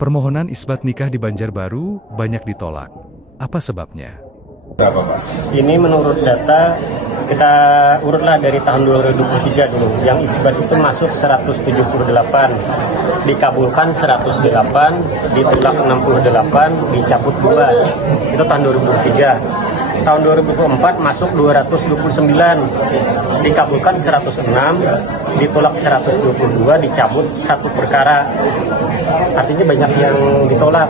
Permohonan isbat nikah di Banjarbaru banyak ditolak. Apa sebabnya? Berapa, Pak? Ini menurut data, kita urutlah dari tahun 2023 dulu. Yang isbat itu masuk 178, dikabulkan 108, ditolak 68, dicabut 2. Itu tahun 2023. Tahun 2004 masuk 229, dikabulkan 106, ditolak 122, dicabut 1 perkara. Artinya banyak yang ditolak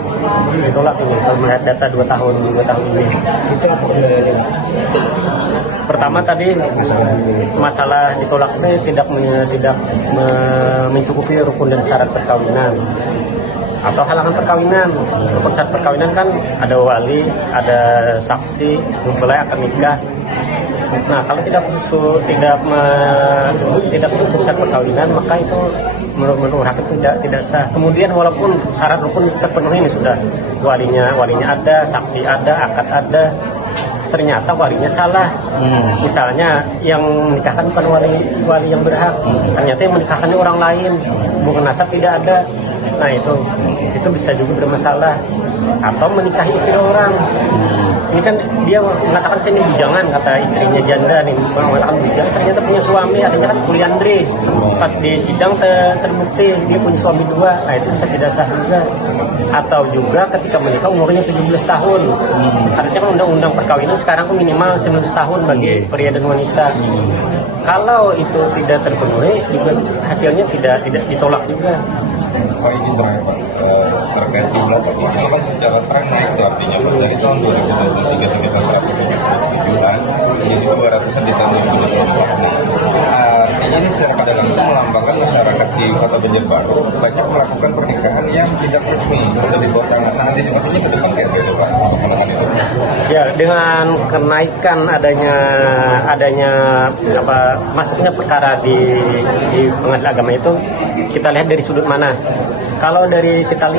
ini kalau melihat data 2 tahun ini. Pertama tadi masalah ditolaknya tidak mencukupi rukun dan syarat perkawinan atau halangan perkawinan. Rukun syarat perkawinan kan ada wali, ada saksi, mempelai akad nikah. Nah, kalau tidak rukun syarat perkawinan, maka itu menurut hakim tidak sah. Kemudian walaupun syarat rukun terpenuhi ini sudah walinya ada, saksi ada, akad ada, ternyata walinya salah. Misalnya yang menikahkan bukan wali yang berhak, ternyata yang menikahkannya orang lain, bukan nasab tidak ada. Nah itu bisa juga bermasalah. Atau menikahi istri orang. Ini kan dia mengatakan saya ini bujangan, kata istrinya janda nih, mengatakan bujangan, ternyata punya suami, artinya kan kuliandri. Pas di sidang terbukti dia punya suami 2, nah itu bisa tidak sah juga. Atau juga ketika menikah umurnya 17 tahun. Artinya kan undang-undang perkawinan sekarang kan minimal 19 tahun bagi pria dan wanita. Kalau itu tidak terpenuhi, juga hasilnya tidak ditolak juga. Pak, ini terakhir, Pak, terkait jumlah permohonan kan secara tren naik itu artinya Pak, dari tahun 2023 sampai tahun 177-an jadi 200-an di tahun 2024. Artinya ini secara kadang langsung melambangkan masyarakat di Kota Banjarbaru banyak melakukan pernikahan yang tidak resmi atau di bawah tangan. Nah, antisipasinya ke depan kayak gitu, Pak, untuk melakukan itu. Ya, dengan kenaikan adanya masuknya perkara di pengadilan agama itu, kita lihat dari sudut mana. Kalau dari kita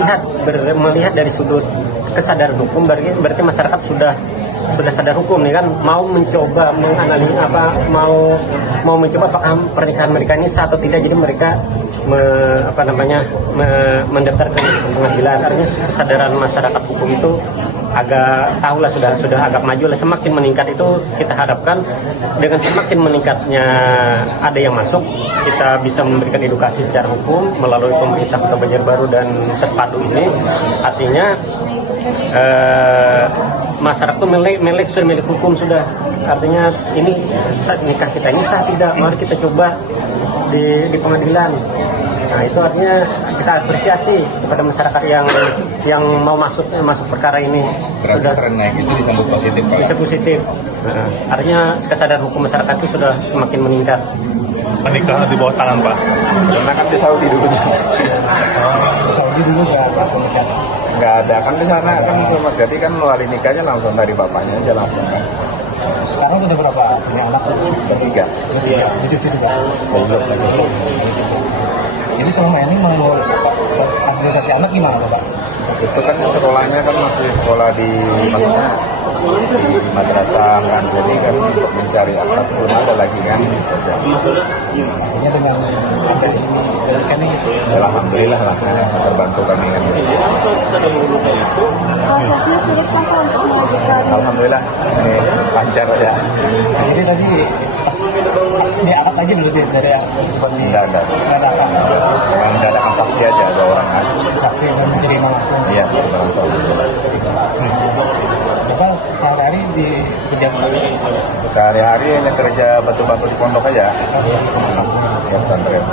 melihat dari sudut kesadaran hukum, berarti masyarakat sudah sadar hukum nih kan, mau mencoba menganalisa mau mencoba apakah pernikahan mereka ini sah atau tidak. Jadi mereka mendaftar ke pengadilan. Artinya kesadaran masyarakat hukum itu agak tahulah sudah agak maju lah. Semakin meningkat itu kita harapkan dengan semakin meningkatnya ada yang masuk, kita bisa memberikan edukasi secara hukum melalui pemerintah Kota Banjarbaru dan terpadu ini. Artinya masyarakat itu milik hukum sudah. Artinya ini nikah kita ini sah tidak, mari kita coba di pengadilan. Nah itu artinya kita apresiasi kepada masyarakat yang mau masuk perkara ini. Berarti Sudah tren naik itu disambut positif, Pak? bisa positif. Nah, artinya kesadaran hukum masyarakat itu sudah semakin meningkat. Pernikahan di bawah tangan, Pak. Karena kan di Saudi dulunya. Saudi dulu nggak ada pernikahan. Nggak ada kan di sana kan cuma jadi kan wali nikahnya langsung dari bapaknya aja langsung kan. Sekarang udah berapa punya anak? Ketiga. Itu juga. Belum lagi. Jadi selama ini mau administrasi anak gimana, Pak? Itu kan sekolahnya kan masih sekolah di maksudnya di madrasah kan, jadi kan untuk mencari akad belum ada lagi kan. Artinya dengan ada sekarang ini gitu. Alhamdulillah lah terbantu kami kan. Prosesnya sulit kan Pak untuk mengajukan? Alhamdulillah ini lancar ya. Jadi tadi pas ini akad aja dulu dari seperti Tidak ada. nggak ada akad. Cuma mendadak saksi aja 2 orang kan. Saksi dan menerima langsung. Iya langsung. Bapak sehari-hari di kerja Sehari-hari hanya kerja batu-batu di pondok aja. Ya pesantren.